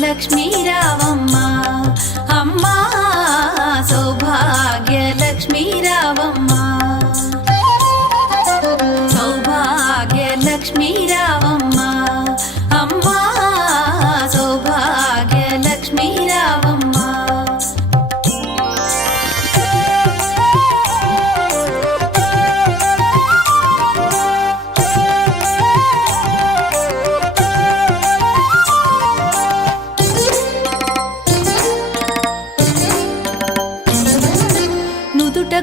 లక్ష్మీ రావమ్మ అమ్మ సౌభాగ్య లక్ష్మీ రావమ్మ సౌభాగ్య లక్ష్మీ రావమ్మ అమ్మ సౌభాగ్య లక్ష్మీ రావమ్మ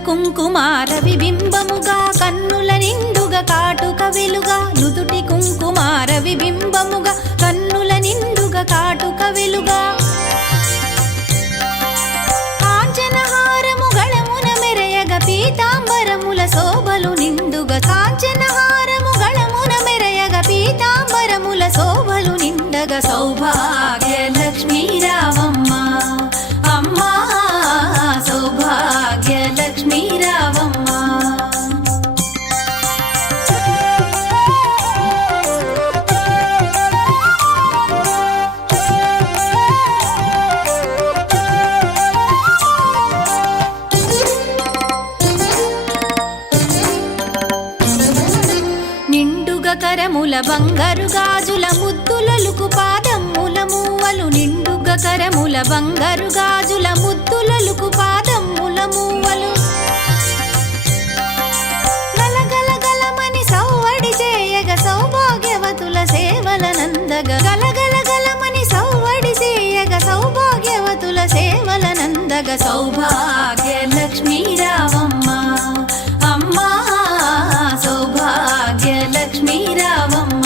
కుంకుమార విబింబముగా కన్నుల నిండుగా కాటుక వెలుగా నుదుటి కుంకుమార విబింబముగా కన్నుల నిండుగా కాటుక వెలుగా కాంచనహారము గళమున మెరయగ పీతాంబరముల శోభలు నిండుగా కాంచనహారము గళమున మెరయగ పీతాంబరముల శోభలు నిండగా సౌభాగ్య లక్ష్మీ రావమ్మ అమ్మా సౌభాగ్య లక్ష్మీ రావమ్మ నిండుగ కరముల బంగారు గాజుల ముద్దులలుకు పాదముల మూవలు నిండుగ కరముల బంగారు గాజుల ముద్దులలుకు పాదముల మూవలు గలగలగలమని సౌవడి చేయగ సౌభాగ్యవతుల సేవల నందగ గలగలగలమని సౌవడి చేయగ సౌభాగ్యవతుల సేవల నందగ సౌభాగ్య లక్ష్మీ రావమ్మ అమ్మా సౌభాగ్య లక్ష్మీ రావమ్మ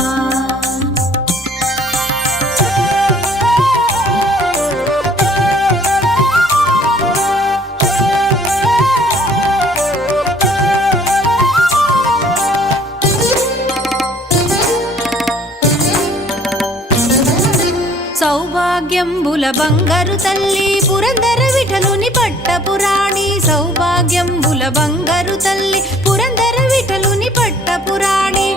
సౌభాగ్యంబుల బంగారు తల్లి పురందర విఠలుని పట్టపురాణి సౌభాగ్యంబుల బంగారు తల్లి పురందర విఠలుని పట్టపురాణి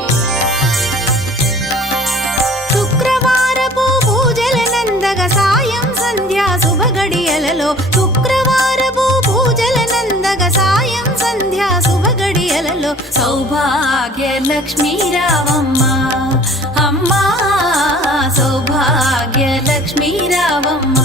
శుక్రవారపు పూజల నందగ సాయం సంధ్యా శుభగడియలలో శుక్రవారపు పూజల నందగ సాయం సంధ్యా శుభగడియలలో సౌభాగ్య లక్ష్మీ రావమ్మ అమ్మా సౌభాగ్య లక్ష్మీ రావమ్మ